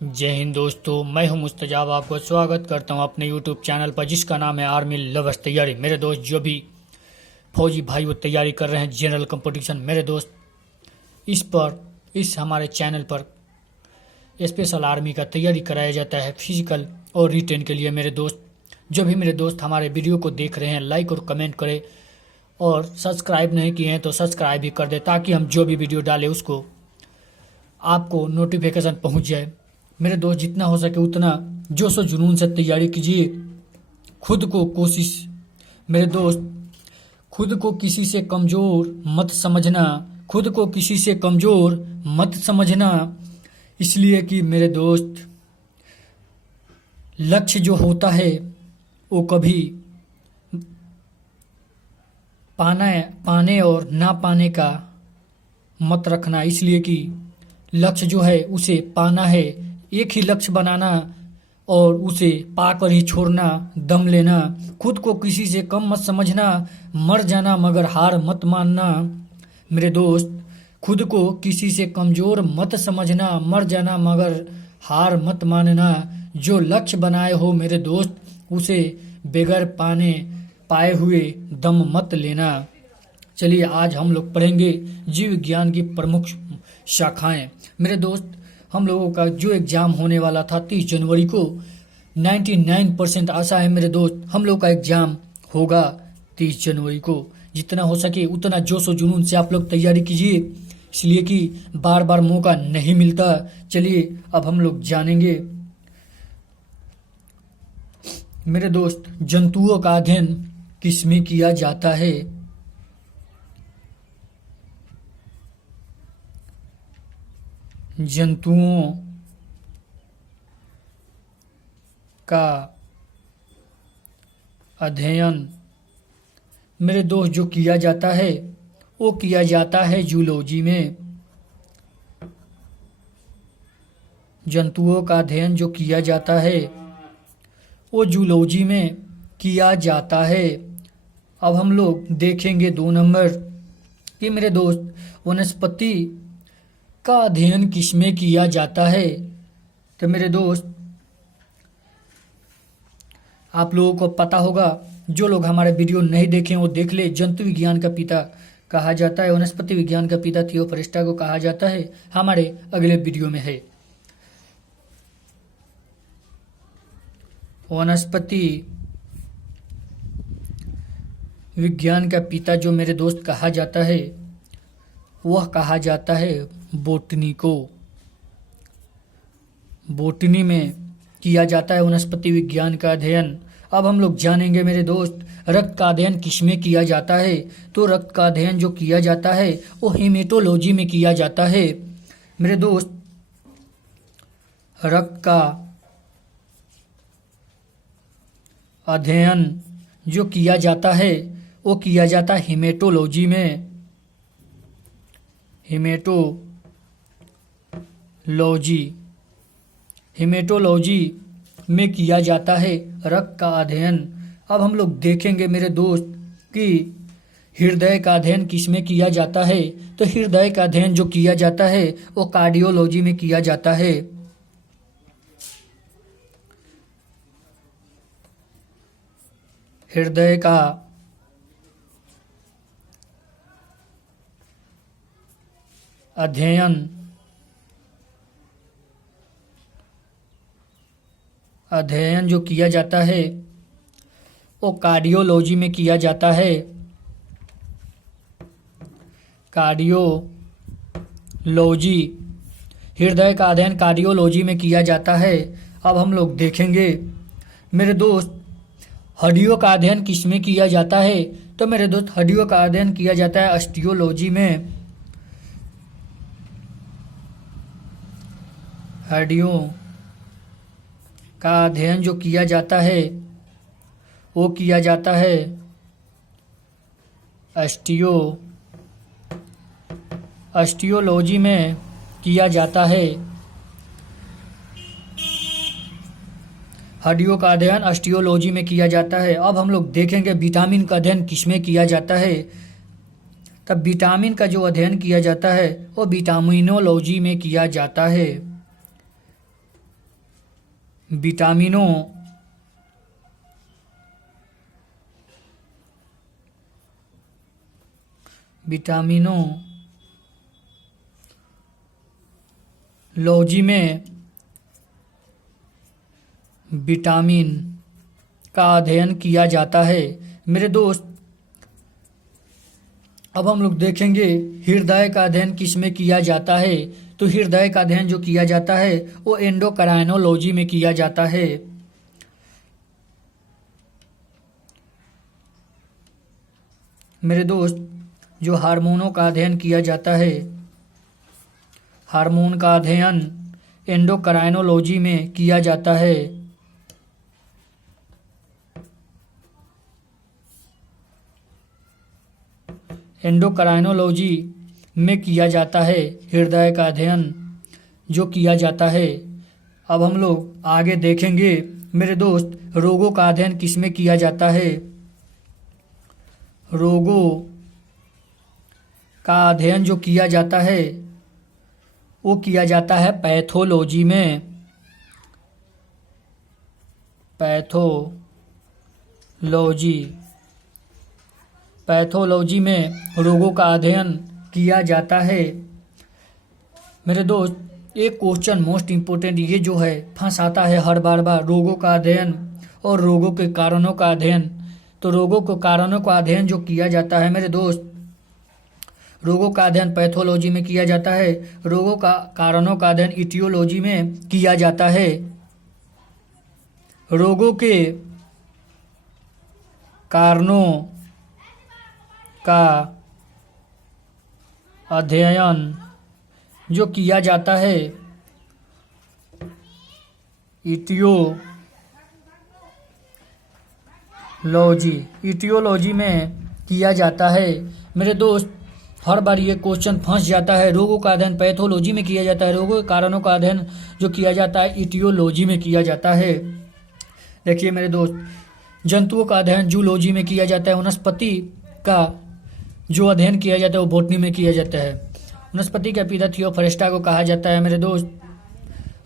जय हिंद दोस्तों, मैं हूं मुस्तजाब। आपको स्वागत करता हूं अपने यूट्यूब चैनल पर जिसका नाम है आर्मी लवर्स तैयारी। मेरे दोस्त जो भी फौजी भाई वो तैयारी कर रहे हैं जनरल कंपटीशन, मेरे दोस्त इस हमारे चैनल पर स्पेशल आर्मी का तैयारी कराया जाता है फिजिकल और रिटेन के लिए। मेरे दोस्त जो भी मेरे दोस्त हमारे वीडियो को देख रहे हैं लाइक और कमेंट करें, और सब्सक्राइब नहीं किए हैं तो सब्सक्राइब भी कर दें ताकि हम जो भी वीडियो डालें उसको आपको नोटिफिकेशन पहुंच जाए। मेरे दोस्त जितना हो सके उतना जोश और जुनून से तैयारी कीजिए। खुद को कोशिश मेरे दोस्त खुद को किसी से कमज़ोर मत समझना, खुद को किसी से कमज़ोर मत समझना, इसलिए कि मेरे दोस्त लक्ष्य जो होता है वो कभी पाने और ना पाने का मत रखना, इसलिए कि लक्ष्य जो है उसे पाना है। एक ही लक्ष्य बनाना और उसे पाकर ही छोड़ना, दम लेना। खुद को किसी से कम मत समझना, मर जाना मगर हार मत मानना। मेरे दोस्त खुद को किसी से कमज़ोर मत समझना, मर जाना मगर हार मत मानना। जो लक्ष्य बनाए हो मेरे दोस्त उसे बगैर पाए हुए दम मत लेना। चलिए आज हम लोग पढ़ेंगे जीव विज्ञान की प्रमुख शाखाएं। मेरे दोस्त हम लोगों का जो एग्ज़ाम होने वाला था 30 जनवरी को, 99% आशा है मेरे दोस्त हम लोग का एग्ज़ाम होगा 30 जनवरी को। जितना हो सके उतना जोश और जुनून से आप लोग तैयारी कीजिए, इसलिए कि बार बार मौका नहीं मिलता। चलिए अब हम लोग जानेंगे मेरे दोस्त जंतुओं का अध्ययन किसमें किया जाता है। जंतुओं का अध्ययन मेरे दोस्त जो किया जाता है वो किया जाता है जूलॉजी में। जंतुओं का अध्ययन जो किया जाता है वो जूलॉजी में किया जाता है। अब हम लोग देखेंगे 2 नंबर कि मेरे दोस्त वनस्पति का अध्ययन किसमें किया जाता है। तो मेरे दोस्त आप लोगों को पता होगा, जो लोग हमारे वीडियो नहीं देखे वो देख ले। जंतु विज्ञान का पिता कहा जाता है, वनस्पति विज्ञान का पिता थियोफ्रस्टा को कहा जाता है, हमारे अगले वीडियो में है। वनस्पति विज्ञान का पिता जो मेरे दोस्त कहा जाता है वह कहा जाता है बोटनी को। बोटनी में किया जाता है वनस्पति विज्ञान का अध्ययन। अब हम लोग जानेंगे मेरे दोस्त रक्त का अध्ययन किसमें किया जाता है। तो रक्त का अध्ययन जो किया जाता है वो हेमेटोलॉजी में किया जाता है। मेरे दोस्त रक्त का अध्ययन जो किया जाता है वो किया जाता है हेमेटोलॉजी में। हेमेटोलॉजी में किया जाता है रक्त का अध्ययन। अब हम लोग देखेंगे मेरे दोस्त कि हृदय का अध्ययन किसमें किया जाता है। तो हृदय का अध्ययन जो किया जाता है वो कार्डियोलॉजी में किया जाता है। हृदय का अध्ययन जो किया जाता है वो कार्डियोलॉजी में किया जाता है। कार्डियोलॉजी हृदय का अध्ययन कार्डियोलॉजी में किया जाता है। अब हम लोग देखेंगे मेरे दोस्त हड्डियों का अध्ययन किसमें किया जाता है। तो मेरे दोस्त हड्डियों का अध्ययन किया जाता है ऑस्टियोलॉजी में। हड्डियों का अध्ययन जो किया जाता है वो किया जाता है ऑस्टियोलॉजी में किया जाता है। हड्डियों का अध्ययन ऑस्टियोलॉजी में किया जाता है। अब हम लोग देखेंगे विटामिन का अध्ययन किसमें किया जाता है। तब विटामिन का जो अध्ययन किया जाता है वो विटामिनोलॉजी में किया जाता है। विटामिनों लॉजी में विटामिन का अध्ययन किया जाता है। मेरे दोस्त, अब हम लोग देखेंगे हृदय का अध्ययन किस में किया जाता है। तो हृदय का अध्ययन जो किया जाता है वो एंडोक्राइनोलॉजी में किया जाता है। मेरे दोस्त, जो हार्मोनों का अध्ययन किया जाता है, हार्मोन का अध्ययन एंडोक्राइनोलॉजी में किया जाता है। एंडोक्राइनोलॉजी में किया जाता है हृदय का अध्ययन जो किया जाता है। अब हम लोग आगे देखेंगे मेरे दोस्त, रोगों का अध्ययन किस में किया जाता है। रोगों का अध्ययन जो किया जाता है वो किया जाता है पैथोलॉजी में। पैथोलॉजी में रोगों का अध्ययन किया जाता है। मेरे दोस्त, एक क्वेश्चन मोस्ट इम्पोर्टेंट ये जो है फंसाता है हर बार, रोगों का अध्ययन और रोगों के कारणों का अध्ययन। तो रोगों के कारणों का अध्ययन जो किया जाता है मेरे दोस्त, रोगों का अध्ययन पैथोलॉजी में किया जाता है। रोगों का कारणों का अध्ययन इटियोलॉजी में किया जाता है। रोगों के कारणों का अध्ययन जो किया जाता है इटियोलॉजी में किया जाता है। मेरे दोस्त, हर बार ये क्वेश्चन फंस जाता है। रोगों का अध्ययन पैथोलॉजी में किया जाता है, रोगों के कारणों का अध्ययन जो किया जाता है इटियोलॉजी में किया जाता है। देखिए मेरे दोस्त, जंतुओं का अध्ययन जूलॉजी में किया जाता है। वनस्पति का जो अध्ययन किया जाता है वो बॉटनी में किया जाता है। वनस्पति के पिता थियोफोरेस्टा को कहा जाता है। मेरे दोस्त,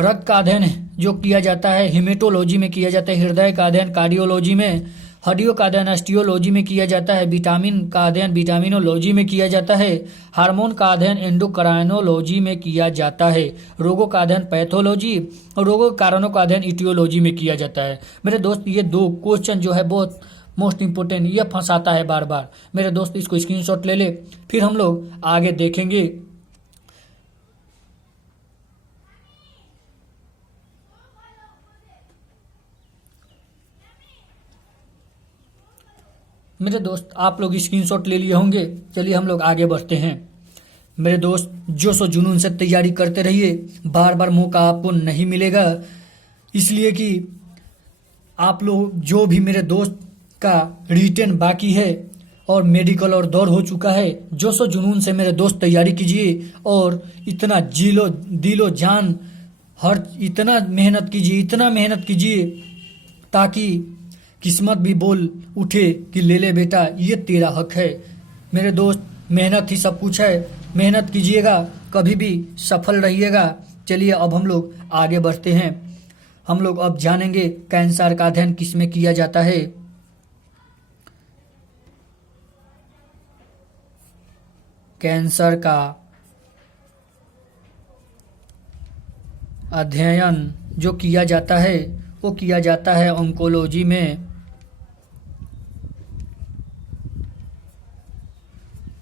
रक्त का अध्ययन जो किया जाता है हिमेटोलॉजी में किया जाता है। हृदय का अध्ययन कार्डियोलॉजी में, हड्डियों का अध्ययन ऑस्टियोलॉजी में किया जाता है। विटामिन का अध्ययन विटामिनोलॉजी में किया जाता है। हार्मोन का अध्ययन एंडोक्राइनोलॉजी में किया जाता है। रोगों का अध्ययन पैथोलॉजी और रोगों के कारणों का अध्ययन इटियोलॉजी में किया जाता है। मेरे दोस्त, ये दो क्वेश्चन जो है बहुत मोस्ट इंपोर्टेंट, ये फंसाता है बार बार। मेरे दोस्त, इसको स्क्रीनशॉट ले ले, फिर हम लोग आगे देखेंगे। मेरे दोस्त, आप लोग स्क्रीनशॉट ले लिए होंगे। चलिए हम लोग आगे बढ़ते हैं। मेरे दोस्त, जोश और जुनून से तैयारी करते रहिए। बार बार मौका आपको नहीं मिलेगा, इसलिए कि आप लोग जो भी मेरे दोस्त का रिटन बाकी है और मेडिकल और दौड़ हो चुका है, जोश और जुनून से मेरे दोस्त तैयारी कीजिए और इतना दिलो जान इतना मेहनत कीजिए ताकि किस्मत भी बोल उठे कि ले ले बेटा, ये तेरा हक है। मेरे दोस्त, मेहनत ही सब कुछ है। मेहनत कीजिएगा, कभी भी सफल रहिएगा। चलिए अब हम लोग आगे बढ़ते हैं। हम लोग अब जानेंगे कैंसर का अध्ययन किस में किया जाता है। कैंसर का अध्ययन जो किया जाता है वो किया जाता है ऑन्कोलॉजी में।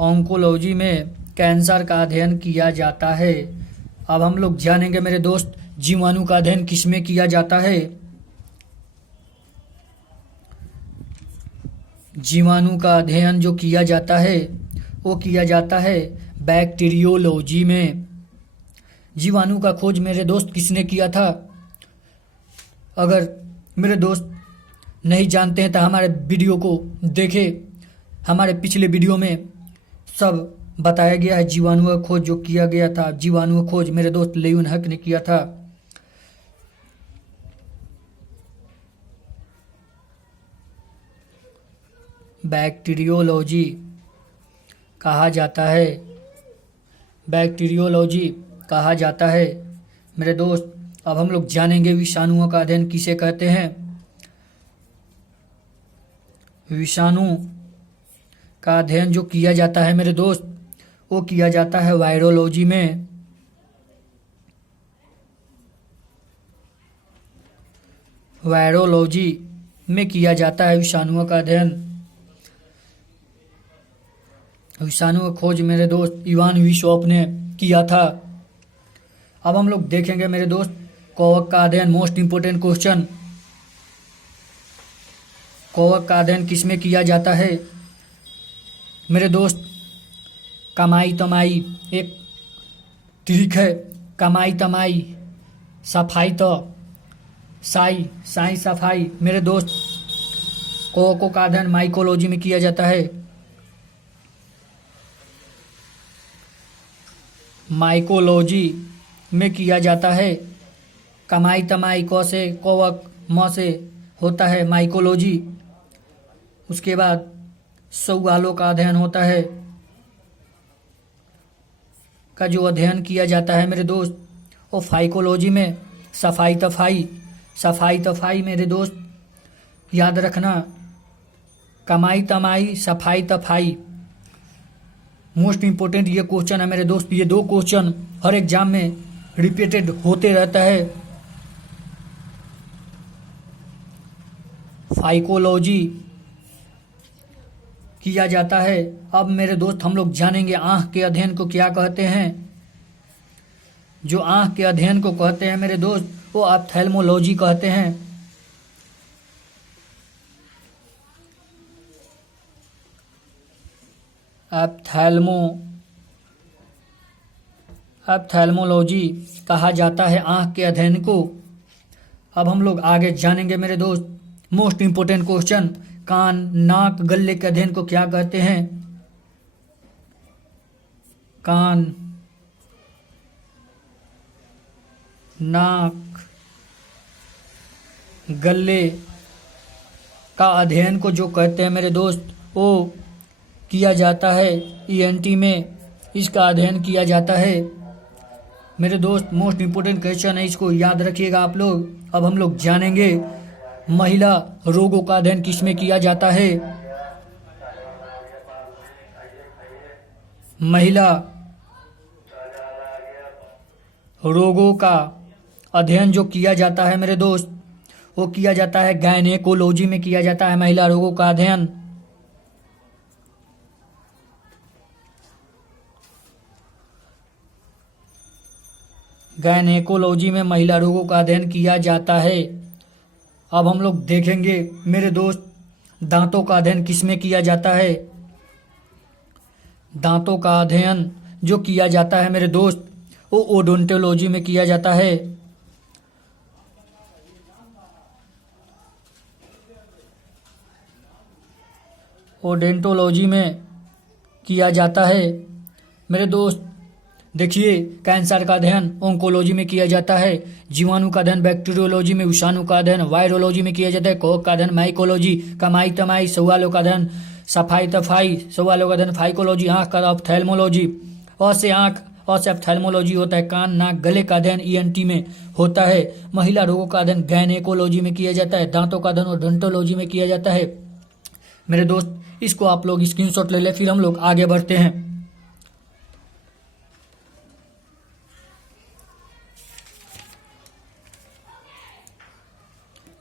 ऑन्कोलॉजी में कैंसर का अध्ययन किया जाता है। अब हम लोग जानेंगे मेरे दोस्त, जीवाणु का अध्ययन किस में किया जाता है। जीवाणु का अध्ययन जो किया जाता है वो किया जाता है बैक्टीरियोलॉजी में। जीवाणु का खोज मेरे दोस्त किसने किया था? अगर मेरे दोस्त नहीं जानते हैं तो हमारे वीडियो को देखें। हमारे पिछले वीडियो में सब बताया गया है। जीवाणु का खोज जो किया गया था, जीवाणु का खोज मेरे दोस्त लेeuwenhoek ने किया था। बैक्टीरियोलॉजी कहा जाता है। मेरे दोस्त, अब हम लोग जानेंगे विषाणुओं का अध्ययन किसे कहते हैं। विषाणु का अध्ययन जो किया जाता है मेरे दोस्त, वो किया जाता है वायरोलॉजी में। वायरोलॉजी में किया जाता है विषाणुओं का अध्ययन। विषाणु का खोज मेरे दोस्त इवान विशोप ने किया था। अब हम लोग देखेंगे मेरे दोस्त कवक का अध्ययन, मोस्ट इंपोर्टेंट क्वेश्चन। कवक का अध्ययन किसमें किया जाता है मेरे दोस्त? कमाई तमाई एक ट्रिक है, कमाई तमाई सफाई तो साई साई सफाई। मेरे दोस्त कवकों का अध्ययन माइकोलॉजी में किया जाता है। माइकोलॉजी में किया जाता है। कमाई तमाई क से कवक, म से होता है माइकोलॉजी। उसके बाद शैवालों का अध्ययन होता है, का जो अध्ययन किया जाता है मेरे दोस्त, वो फाइकोलॉजी में सफाई तफाई। सफाई तफाई मेरे दोस्त याद रखना, कमाई तमाई सफाई तफाई। मोस्ट इंपोर्टेंट ये क्वेश्चन है मेरे दोस्त। ये दो क्वेश्चन हर एग्जाम में रिपीटेड होते रहता है। फाइकोलॉजी किया जाता है। अब मेरे दोस्त हम लोग जानेंगे आंख के अध्ययन को क्या कहते हैं। जो आंख के अध्ययन को कहते हैं मेरे दोस्त, वो ऑप्थेल्मोलॉजी कहते हैं। ऑप्थेल्मोलॉजी कहा जाता है आंख के अध्ययन को। अब हम लोग आगे जानेंगे मेरे दोस्त मोस्ट इंपोर्टेंट क्वेश्चन, कान नाक गले के अध्ययन को क्या कहते हैं। कान नाक गले का अध्ययन को जो कहते हैं मेरे दोस्त, वो किया जाता है ईएनटी में। इसका अध्ययन किया जाता है मेरे दोस्त। मोस्ट इंपोर्टेंट क्वेश्चन है, इसको याद रखिएगा आप लोग। अब हम लोग जानेंगे महिला रोगों का अध्ययन किसमें किया जाता है। महिला रोगों का अध्ययन जो किया जाता है मेरे दोस्त, वो किया जाता है गायनेकोलॉजी में किया जाता है महिला रोगों का अध्ययन। गायनेकोलॉजी में महिला रोगों का अध्ययन किया जाता है। अब हम लोग देखेंगे मेरे दोस्त दांतों का अध्ययन किसमें किया जाता है। दांतों का अध्ययन जो किया जाता है मेरे दोस्त, वो ओडोंटोलॉजी में किया जाता है। ओडोंटोलॉजी में किया जाता है मेरे दोस्त। देखिए कैंसर का अध्ययन ओंकोलॉजी में किया जाता है। जीवाणु का अध्ययन बैक्टीरियोलॉजी में, विषाणु का अध्ययन वायरोलॉजी में किया जाता है। कवक का अध्ययन माइकोलॉजी, कमाई तमाई शैवालों का अध्ययन सफाई तफाई, शैवालों का अध्ययन फाइकोलॉजी, आंख का ऑप्थेल्मोलॉजी। और से आंख और से ऑप्थेल्मोलॉजी होता है। कान नाक गले का अध्ययन ईएनटी में होता है। महिला रोगों का अध्ययन गायनेकोलॉजी में किया जाता है। दांतों का अध्ययन ओडोंटोलॉजी में किया जाता है मेरे दोस्त। इसको आप लोग स्क्रीनशॉट ले ले, फिर हम लोग आगे बढ़ते हैं।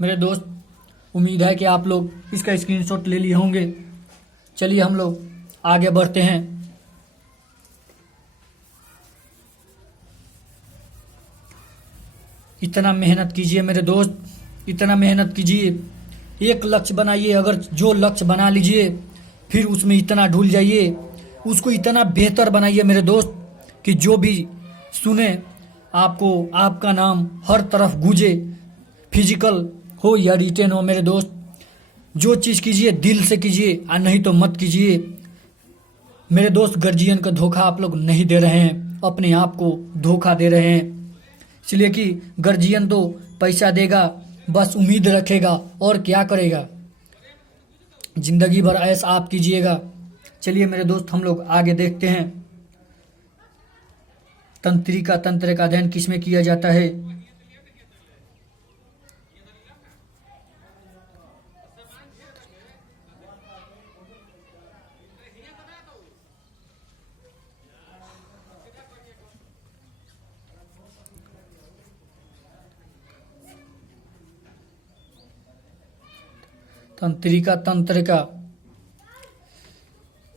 मेरे दोस्त उम्मीद है कि आप लोग इसका स्क्रीनशॉट ले लिए होंगे। चलिए हम लोग आगे बढ़ते हैं। इतना मेहनत कीजिए मेरे दोस्त, इतना मेहनत कीजिए। एक लक्ष्य बनाइए, अगर जो लक्ष्य बना लीजिए फिर उसमें इतना ढूल जाइए, उसको इतना बेहतर बनाइए मेरे दोस्त कि जो भी सुने आपको आपका नाम हर तरफ गूंजे। फिजिकल हो या रिटेन हो मेरे दोस्त, जो चीज़ कीजिए दिल से कीजिए और नहीं तो मत कीजिए मेरे दोस्त। गार्जियन का धोखा आप लोग नहीं दे रहे हैं, अपने आप को धोखा दे रहे हैं। इसलिए कि गार्जियन तो पैसा देगा, बस उम्मीद रखेगा और क्या करेगा। जिंदगी भर ऐश आप कीजिएगा। चलिए मेरे दोस्त हम लोग आगे देखते हैं। तंत्रिका तंत्र का अध्ययन किसमें किया जाता है। तंत्रिका तंत्र का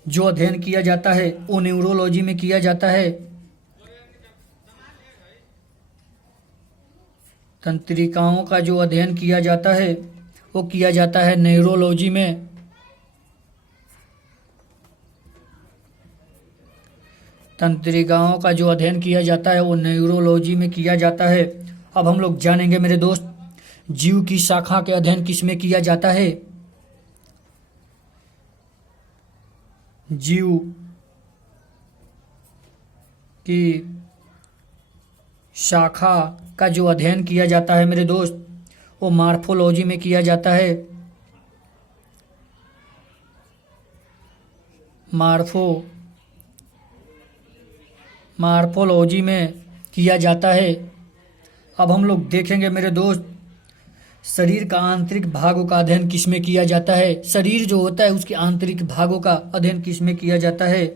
जो अध्ययन किया जाता है वो न्यूरोलॉजी में किया जाता है। तंत्रिकाओं का जो अध्ययन किया जाता है वो किया जाता है न्यूरोलॉजी में। तंत्रिकाओं का जो अध्ययन किया जाता है वो न्यूरोलॉजी में किया जाता है। अब हम लोग जानेंगे मेरे दोस्त, जीव की शाखा के अध्ययन किसमें किया जाता है। जीव की शाखा का जो अध्ययन किया जाता है मेरे दोस्त वो मॉर्फोलॉजी में किया जाता है। मॉर्फोलॉजी में किया जाता है। अब हम लोग देखेंगे मेरे दोस्त, शरीर का आंतरिक भागों का अध्ययन किसमें किया जाता है। शरीर जो होता है उसके आंतरिक भागों का अध्ययन किसमें किया जाता है।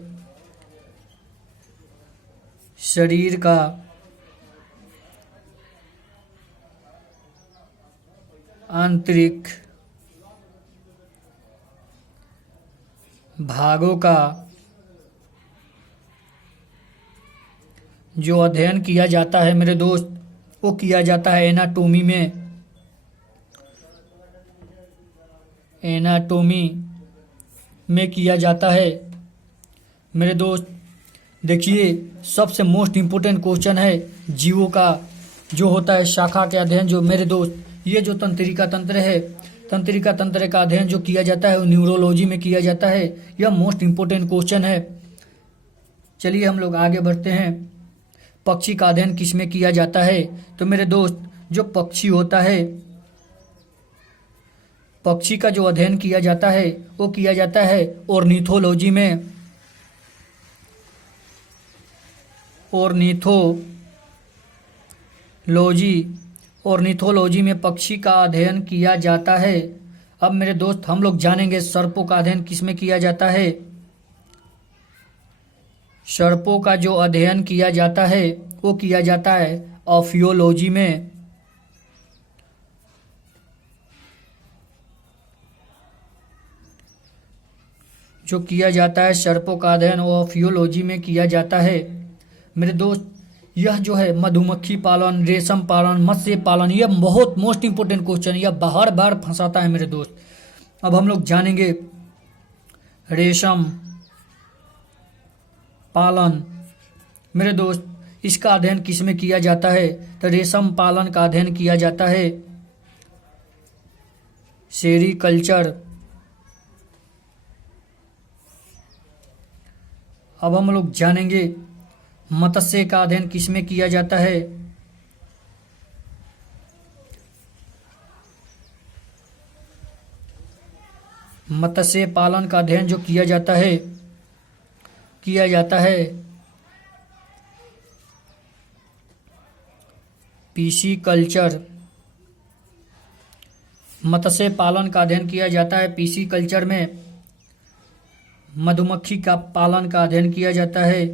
शरीर का आंतरिक भागों का जो अध्ययन किया जाता है मेरे दोस्त वो किया जाता है एनाटॉमी में। एनाटॉमी में किया जाता है मेरे दोस्त। देखिए, सबसे मोस्ट इम्पोर्टेंट क्वेश्चन है जीवों का जो होता है शाखा के अध्ययन। जो मेरे दोस्त ये जो तंत्रिका तंत्र है, तंत्रिका तंत्र का अध्ययन जो किया जाता है वो न्यूरोलॉजी में किया जाता है। यह मोस्ट इम्पोर्टेंट क्वेश्चन है। चलिए हम लोग आगे बढ़ते हैं। पक्षी का अध्ययन किसमें किया जाता है। तो मेरे दोस्त, जो पक्षी होता है, पक्षी का जो अध्ययन किया जाता है वो किया जाता है ऑर्निथोलॉजी में। ऑर्निथोलॉजी में पक्षी का अध्ययन किया जाता है। अब मेरे दोस्त हम लोग जानेंगे सर्पों का अध्ययन किसमें किया जाता है। सर्पों का जो अध्ययन किया जाता है वो किया जाता है ऑफियोलॉजी में। जो किया जाता है सर्पों का अध्ययन वो ऑफियोलॉजी में किया जाता है। मेरे दोस्त, यह जो है मधुमक्खी पालन, रेशम पालन, मत्स्य पालन, यह बहुत मोस्ट इंपोर्टेंट क्वेश्चन, यह बार बार फंसाता है मेरे दोस्त। अब हम लोग जानेंगे रेशम पालन। मेरे दोस्त, इसका अध्ययन किसमें किया जाता है। तो रेशम पालन का अध्ययन किया जाता है सेरीकल्चर। अब हम लोग जानेंगे मत्स्य का अध्ययन किसमें किया जाता है। मत्स्य पालन का अध्ययन जो किया जाता है पीसीकल्चर। मत्स्य पालन का अध्ययन किया जाता है पीसीकल्चर में। मधुमक्खी का पालन का अध्ययन किया जाता है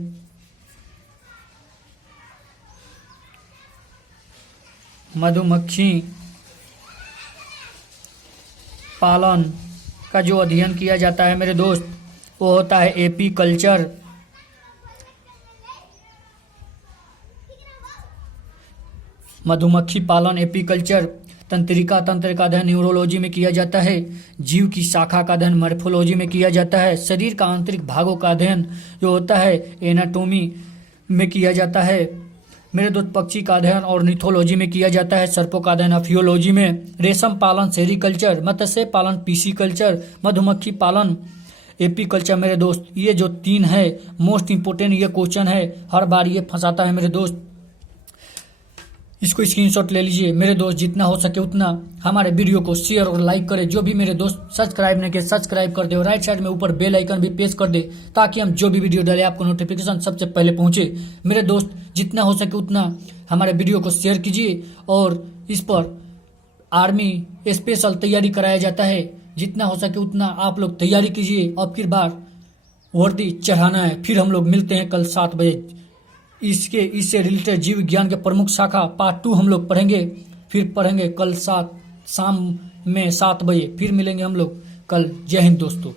मधुमक्खी पालन का जो अध्ययन किया जाता है मेरे दोस्त वो होता है एपीकल्चर। मधुमक्खी पालन एपीकल्चर। तंत्रिका तंत्र का अध्ययन न्यूरोलॉजी में किया जाता है। जीव की शाखा का अध्ययन मॉर्फोलॉजी में किया जाता है। शरीर का आंतरिक भागों का अध्ययन जो होता है एनाटॉमी में किया जाता है। मेरे दोस्त, पक्षी का अध्ययन ऑर्निथोलॉजी में किया जाता है। सर्पों का अध्ययन ऑफियोलॉजी में। रेशम पालन सेरीकल्चर। मत्स्य पालन पीसीकल्चर। मधुमक्खी पालन एपीकल्चर। मेरे दोस्त, ये जो तीन है मोस्ट इंपोर्टेंट ये क्वेश्चन है, हर बार ये फंसाता है मेरे दोस्त। इसको स्क्रीनशॉट ले लीजिए मेरे दोस्त। जितना हो सके उतना हमारे वीडियो को शेयर और लाइक करें। जो भी मेरे दोस्त सब्सक्राइब नहीं किए सब्सक्राइब कर दे और राइट साइड में ऊपर बेल आइकन भी प्रेस कर दे ताकि हम जो भी वीडियो डालें आपको नोटिफिकेशन सबसे पहले पहुंचे। मेरे दोस्त, जितना हो सके उतना हमारे वीडियो को शेयर कीजिए और इस पर आर्मी स्पेशल तैयारी कराया जाता है। जितना हो सके उतना आप लोग तैयारी कीजिए और फिर बार वर्दी चढ़ाना है। फिर हम लोग मिलते हैं कल 7 बजे। इससे रिलेटेड जीव विज्ञान के प्रमुख शाखा पार्ट 2 हम लोग पढ़ेंगे। फिर पढ़ेंगे कल 7 शाम में 7 बजे फिर मिलेंगे हम लोग कल। जय हिंद दोस्तों।